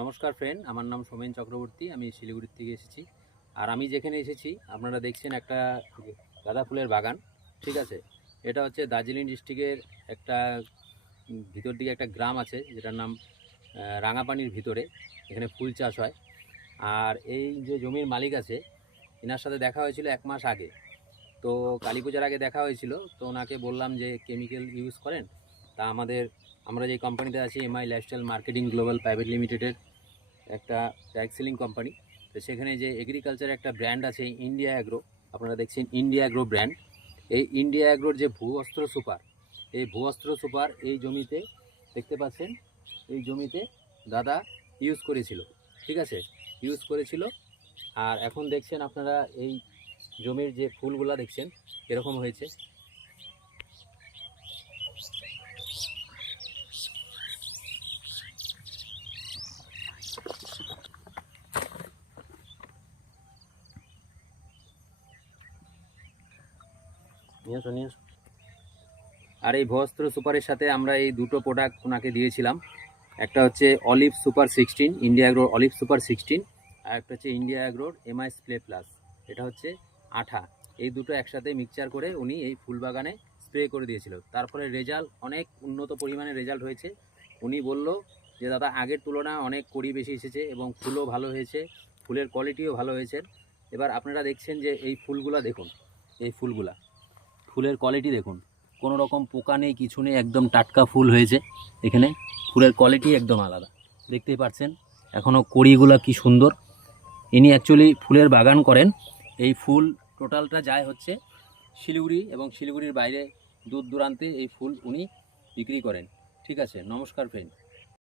নমস্কার ফ্রেন্ড, আমার নাম সোমেন চক্রবর্তী। আমি শিলিগুড়ি থেকে এসেছি। আর আমি যেখানে এসেছি আপনারা দেখছেন একটা গাঁদা ফুলের বাগান। ঠিক আছে, এটা হচ্ছে দার্জিলিং ডিস্ট্রিক্টের একটা ভিতর দিকে একটা গ্রাম আছে যেটার নাম রাঙাপানির ভিতরে। এখানে ফুল চাষ হয়। আর এই যে জমির মালিক আছে এনার সাথে দেখা হয়েছিল 1 মাস আগে। তো কালী পূজার আগে দেখা হয়েছিল। তো ওনাকে বললাম যে কেমিক্যাল ইউজ করেন, তা আমরা যে কোম্পানিতে আছি MI lifestyle marketing global private লিমিটেডের একটা ট্যাগ সেলিং কোম্পানি। তো সেখানে যে এগ্রিকালচার একটা ব্র্যান্ড আছে ইন্ডিয়া অ্যাগ্রো, আপনারা দেখছেন ইন্ডিয়া অ্যাগ্রো ব্র্যান্ড। এই ইন্ডিয়া অ্যাগ্রোর যে ভূঅস্ত্র সুপার, এই ভূঅস্ত্র সুপার এই জমিতে দেখতে পাচ্ছেন, এই জমিতে দাদা ইউজ করেছিল। ঠিক আছে, ইউজ করেছিল। আর এখন দেখছেন আপনারা এই জমির যে ফুলগুলা দেখছেন এরকম হয়েছে। নিয়ে আসো নিয়ে আসো। আর এই ভস্ত্র সুপারের সাথে আমরা এই দুটো প্রোডাক্ট ওনাকে দিয়েছিলাম। একটা হচ্ছে অলিভ সুপার 16, ইন্ডিয়া অ্যাগ্রোর অলিভ সুপার 16, আর একটা হচ্ছে ইন্ডিয়া অ্যাগ্রোর এমআই স্প্রে প্লাস, এটা হচ্ছে আঠা। এই দুটো একসাথে মিক্সচার করে উনি এই ফুল বাগানে স্প্রে করে দিয়েছিল। তারপরে রেজাল্ট অনেক উন্নত পরিমাণে রেজাল্ট হয়েছে। উনি বলল যে দাদা আগের তুলনায় অনেক কড়ি বেশি এসেছে এবং ফুলও ভালো হয়েছে, ফুলের কোয়ালিটিও ভালো হয়েছে। এবার আপনারা দেখছেন যে এই ফুলগুলা দেখুন, এই ফুলের কোয়ালিটি দেখুন, কোনো রকম পোকা নেই, কিছু নেই, একদম টাটকা ফুল হয়েছে। এখানে ফুলের কোয়ালিটি একদম আলাদা, দেখতেই পাচ্ছেন। এখনও কড়িগুলা কি সুন্দর। ইনি অ্যাকচুয়ালি ফুলের বাগান করেন। এই ফুল টোটালটা যায় হচ্ছে শিলিগুড়ি এবং শিলিগুড়ির বাইরে দূর দূরান্তে এই ফুল উনি বিক্রি করেন। ঠিক আছে, নমস্কার ফ্রেন্ড।